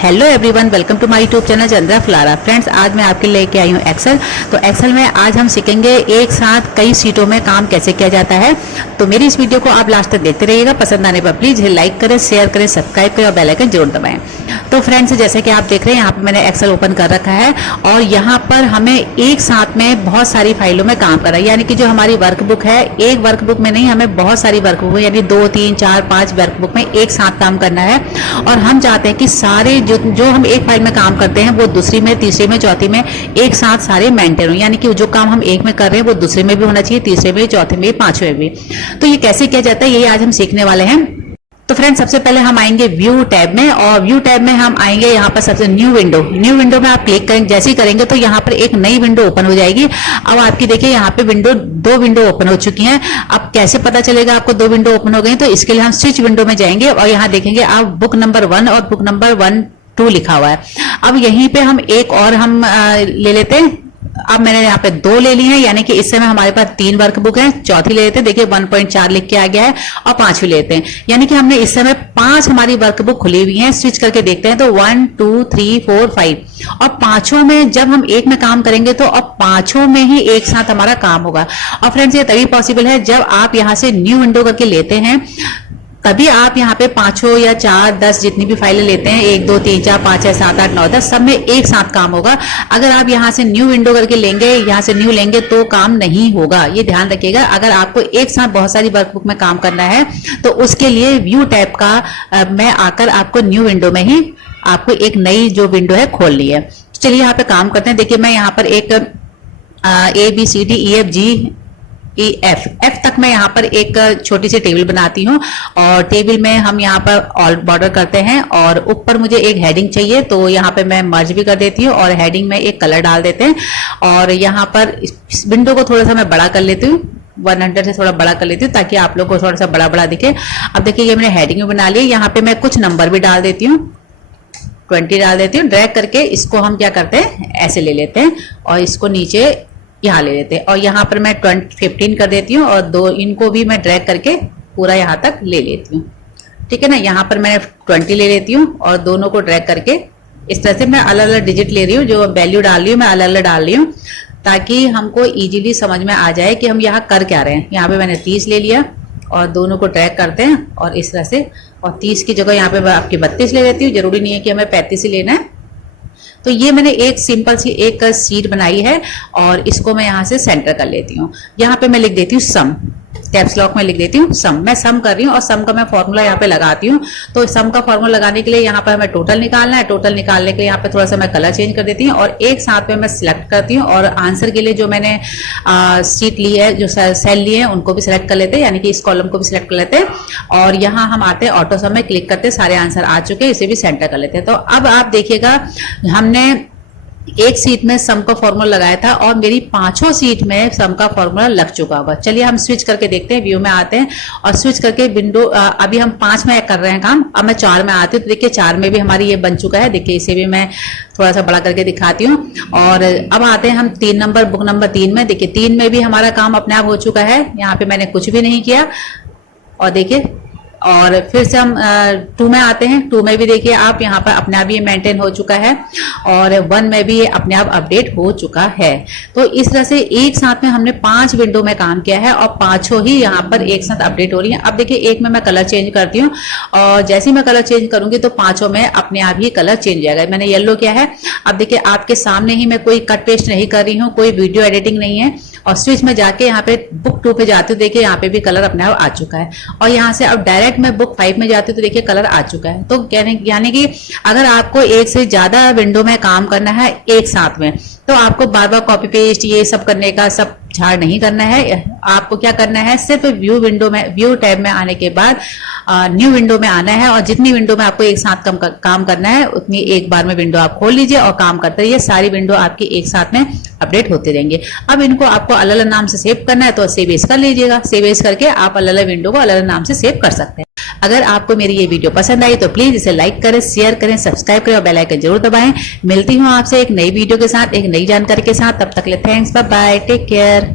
Hello everyone, welcome to my YouTube channel Chandra Flara. Friends, आज मैं आपके लेके आई हूँ एक्सेल। तो एक्सेल में आज हम सीखेंगे एक साथ कई सीटों में काम कैसे किया जाता है। तो मेरी इस वीडियो को आप लास्ट तक देखते रहिएगा। पसंद आने पर प्लीज लाइक करें, शेयर करें, सब्सक्राइब करें और बेल आइकन जरूर दबाएं। तो फ्रेंड्स, जैसे कि आप देख रहे हैं यहाँ पर मैंने एक्सेल ओपन कर रखा है और यहाँ पर हमें एक साथ में बहुत सारी फाइलों में काम करना है। यानी कि जो हमारी वर्कबुक है, एक वर्कबुक में नहीं, हमें बहुत सारी वर्कबुक यानी 2, 3, 4, 5 वर्कबुक में एक साथ काम करना है। और हम चाहते हैं कि सारे जो हम एक फाइल में काम करते हैं वो दूसरी में, तीसरी में, चौथी में एक साथ सारे मेंटेन हो। यानी कि जो काम हम एक में कर रहे हैं वो दूसरे में भी होना चाहिए, तीसरे में, चौथे में, पांचवें में भी। तो ये कैसे किया जाता है, यही आज हम सीखने वाले हैं। तो फ्रेंड्स, सबसे पहले हम आएंगे व्यू टैब में और व्यू टैब में हम आएंगे यहाँ पर सबसे न्यू विंडो में आप क्लिक करेंगे। जैसे ही करेंगे तो यहाँ पर एक नई विंडो ओपन हो जाएगी। अब आपकी देखिए यहाँ पे दो विंडो ओपन हो चुकी हैं। अब कैसे पता चलेगा आपको दो विंडो ओपन हो गई? तो इसके लिए हम स्विच विंडो में जाएंगे और यहाँ देखेंगे आप बुक नंबर 1 और बुक नंबर 1, 2 लिखा हुआ है। अब यहीं पे हम एक और हम ले लेते हैं। अब मैंने यहाँ पे 2 ले ली है, यानी कि इस समय हमारे पास 3 वर्कबुक है। चौथी ले लेते हैं, देखिए 1.4 लिख के आ गया है और 5वीं लेते हैं। यानी कि हमने इस समय 5 हमारी वर्कबुक खुली हुई हैं। स्विच करके देखते हैं तो 1, 2, 3, 4, 5 और पांचों में जब हम एक में काम करेंगे तो अब पांचों में ही एक साथ हमारा काम होगा। और फ्रेंड्स, ये तभी पॉसिबल है जब आप यहाँ से न्यू विंडो करके लेते हैं, तभी आप यहाँ पे 5 या 4, 10 जितनी भी फाइलें लेते हैं, 1, 2, 3, 4, 5, 6, 7, 8, 9, 10 सब में एक साथ काम होगा। अगर आप यहाँ से न्यू विंडो करके लेंगे, यहाँ से न्यू लेंगे तो काम नहीं होगा। ये ध्यान रखिएगा। अगर आपको एक साथ बहुत सारी वर्कबुक में काम करना है तो उसके लिए व्यू टैब का मैं आकर आपको न्यू विंडो में ही आपको एक नई जो विंडो है खोलनी है। चलिए यहाँ पे काम करते हैं। देखिए मैं यहाँ पर एक ABCDEFG F तक मैं यहाँ पर एक छोटी सी टेबल बनाती हूँ और टेबल में हम यहाँ पर ऑल बॉर्डर करते हैं और ऊपर मुझे एक हेडिंग चाहिए तो यहाँ पे मैं मर्ज भी कर देती हूँ और हेडिंग में एक कलर डाल देते हैं। और यहाँ पर इस विंडो को थोड़ा सा मैं बड़ा कर लेती हूँ, 100 से थोड़ा बड़ा कर लेती हूँ ताकि आप लोग को थोड़ा सा बड़ा बड़ा दिखे। अब देखिए ये मैंने हेडिंग बना ली। यहाँ पे मैं कुछ नंबर भी डाल देती हूँ, 20 डाल देती हूँ। ड्रैग करके इसको हम क्या करते हैं, ऐसे ले लेते हैं और इसको नीचे यहाँ ले लेते हैं और यहाँ पर मैं 15 कर देती हूँ और दो इनको भी मैं ड्रैग करके पूरा यहाँ तक ले लेती हूँ। ठीक है ना। यहाँ पर मैं 20 ले लेती हूँ और दोनों को ड्रैग करके इस तरह से मैं अलग अलग डिजिट ले रही हूँ। जो वैल्यू डाल रही हूँ मैं अलग अलग डाल रही हूँ ताकि हमको इजीली समझ में आ जाए कि हम यहाँ कर क्या रहे हैं। यहाँ पे मैंने 30 ले लिया और दोनों को ड्रैग करते हैं और इस तरह से, और 30 की जगह यहाँ पे आपकी 32 ले लेती हूँ। जरूरी नहीं है कि हमें 35 ही लेना है। तो ये मैंने एक सिंपल सी एक सीट बनाई है और इसको मैं यहाँ से सेंटर कर लेती हूँ। यहाँ पे मैं लिख देती हूँ सम, कैप्स लॉक में लिख देती हूँ सम। मैं सम कर रही हूँ और सम का मैं फॉर्मूला यहाँ पे लगाती हूँ। तो सम का फॉर्मूला लगाने के लिए यहाँ पर हमें टोटल निकालना है। टोटल निकालने के लिए यहाँ पे थोड़ा सा मैं कलर चेंज कर देती हूँ और एक साथ में मैं सिलेक्ट करती हूँ और आंसर के लिए जो मैंने सीट ली है, जो सेल लिए हैं, उनको भी सिलेक्ट कर लेते हैं, यानी कि इस कॉलम को भी सिलेक्ट कर लेते हैं। और यहाँ हम आते हैं ऑटो सम में क्लिक करते हैं, सारे आंसर आ चुके हैं, इसे भी सेंटर कर लेते हैं। तो अब आप देखिएगा हमने एक सीट में सम का फॉर्मूला लगाया था और मेरी 5 सीट में सम का फॉर्मूला लग चुका होगा। चलिए हम स्विच करके देखते हैं, व्यू में आते हैं और स्विच करके विंडो, अभी हम 5 में कर रहे हैं काम, अब मैं 4 में आती हूँ। तो देखिए 4 में भी हमारी ये बन चुका है। देखिए इसे भी मैं थोड़ा सा बड़ा करके दिखाती हूँ। और अब आते हैं हम 3 नंबर, बुक नंबर 3 में। देखिए 3 में भी हमारा काम अपने आप हो चुका है। यहाँ पे मैंने कुछ भी नहीं किया और देखिए, और फिर से हम 2 में आते हैं। 2 में भी देखिए आप यहाँ पर अपने आप ये मेंटेन हो चुका है और 1 में भी ये अपने आप अपडेट हो चुका है। तो इस तरह से एक साथ में हमने 5 विंडो में काम किया है और पांचों ही यहाँ पर एक साथ अपडेट हो रही है। अब देखिए एक में मैं कलर चेंज करती हूँ और जैसे ही मैं कलर चेंज करूंगी तो पांचों में अपने आप ही कलर चेंज हो जाएगा। मैंने येलो किया है। अब देखिए आपके सामने ही मैं कोई कट पेस्ट नहीं कर रही हूँ, कोई वीडियो एडिटिंग नहीं है। और स्विच में जाके यहाँ पे बुक 2 पे जाती हूँ, देखिए यहाँ पे भी कलर अपने आप आ चुका है। और यहाँ से अब डायरेक्ट मैं बुक 5 में जाती हूँ तो देखिए कलर आ चुका है। तो यानी कि अगर आपको एक से ज्यादा विंडो में काम करना है एक साथ में, तो आपको बार बार कॉपी पेस्ट ये सब करने का सब झाड़ नहीं करना है। आपको क्या करना है, सिर्फ व्यू टैब में आने के बाद न्यू विंडो में आना है और जितनी विंडो में आपको एक साथ काम करना है उतनी एक बार में विंडो आप खोल लीजिए और काम करते रहिए। सारी विंडो आपकी एक साथ में अपडेट होते रहेंगे। अब इनको आपको अलग अलग नाम से सेव करना है तो सेव एज कर लीजिएगा। सेव एज करके आप अलग अलग विंडो को अलग अलग नाम से सेव कर सकते हैं। अगर आपको मेरी ये वीडियो पसंद आई तो प्लीज इसे लाइक करें, शेयर करें, सब्सक्राइब करें और बेल आइकन जरूर दबाएं। मिलती हूँ आपसे एक नई वीडियो के साथ, एक नई जानकारी के साथ। तब तक के लिए thanks, bye bye, take care.